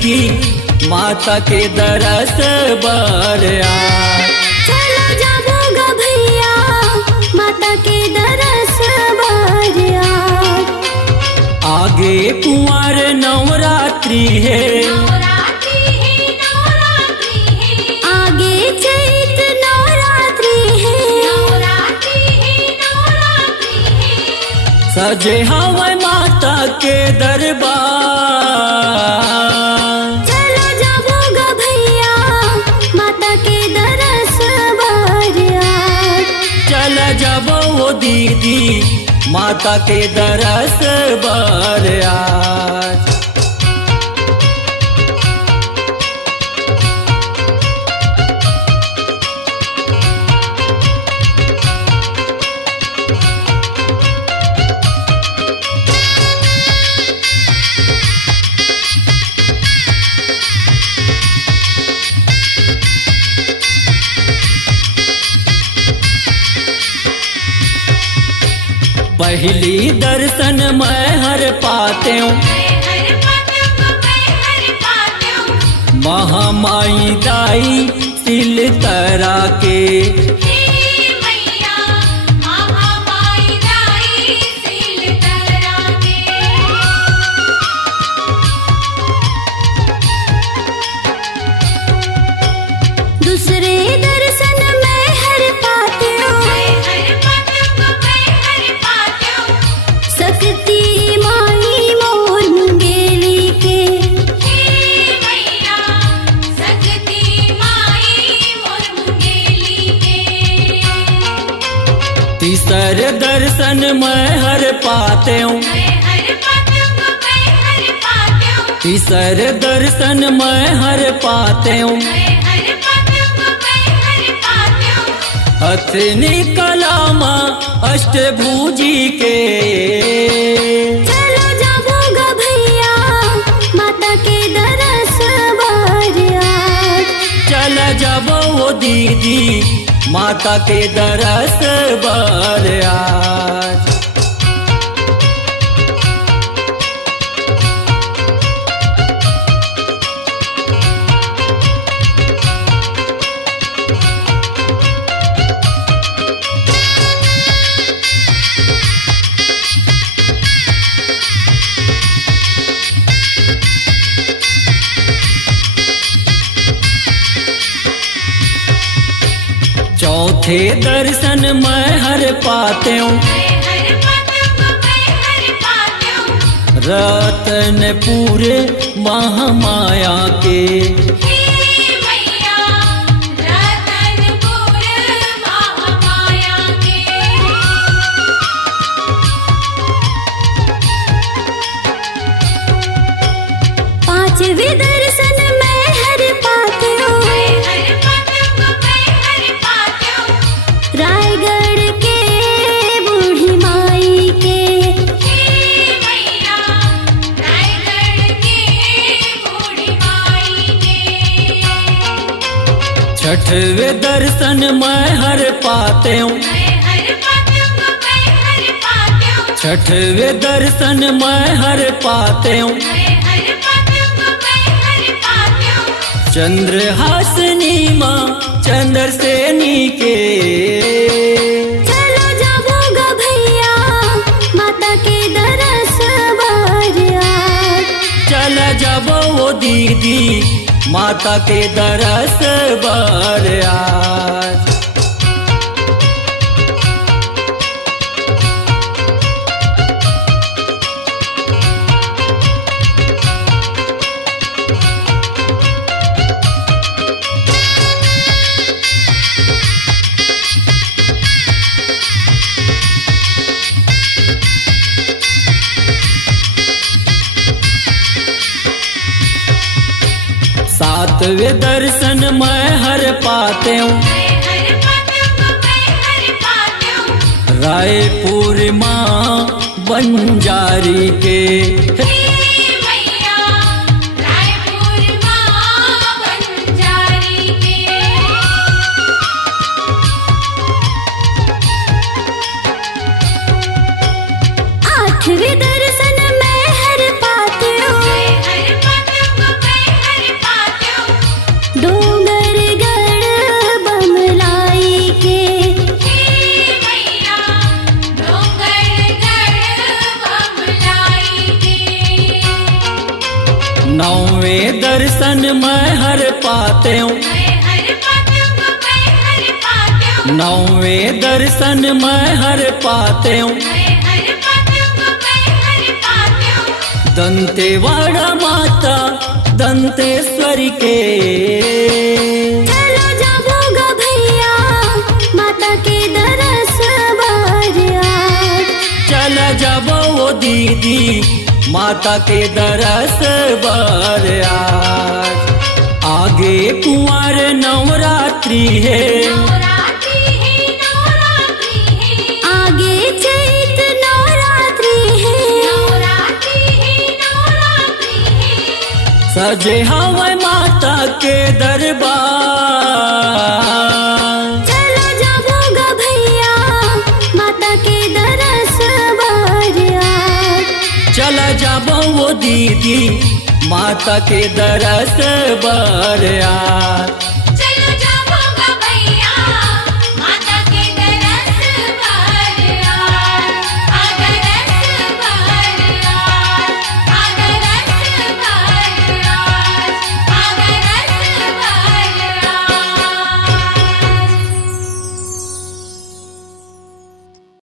दीदी माता के दरस बरया। चला जाबोगा भैया माता के दरस बरया। आगे कुंवर नवरात्रि है, आगे चैत नवरात्रि है, सजे हवा माता के दरबार। चला जाबोगा भैया माता के दरस बरया। चला जाबो वो दीदी माता के दरस बरया। पहली दर्शन मैं हर पाते हूँ, महामाई दाई तिल तरा के। दूसरे दर्शन मैं हर पाती हूँ, सकती माई मोर मुंगेली के। तीसर दर्शन मैं हर पाते हूँ, तीसर दर्शन मैं हर पाते हूँ, हथनी कलामा अष्टभुजी के। चला जाबोगा भैया माता के दरस बरया। चला जाबो वो दीदी माता के दरस बरया। चौथे दर्शन मैं हर पाते हूँ, रतनपुर महामाया के। पांचवे दर्शन मैं हर पाती हूँ, रायगढ़ के बूढ़ी माई के। छठवे दर्शन मैं हर पाते हूँ, छठवे दर्शन मैं हर पाते हूँ, चंद्रहासिनी माँ चंद्रसेनी के। चला जाबोगा भैया माता के दरस बरया। चला जाबो वो दीदी माता के दरस बरया। सातवें दर्शन मैं हर पाते हूँ, रायपुर माँ बंजारी के। आठवें दर्शन मैं हर पाती हूँ, दर्शन मैं हर पाते हूँ, नौवे दर्शन मैं हर पाते हूँ। दंतेवाड़ा माता दंतेश्वरी के चलो जाओगा भैया माता के दरस बार आज। चला जाबो वो दीदी माता के दरस बार आज। आगे कुंवर नवरात्रि है, आगे चैत नवरात्रि है, सजे हवा माता के दरबार। चलो जाओगा भैया माता के दरस बार आज। चला जाबो वो दीदी माता के दरस बार आज।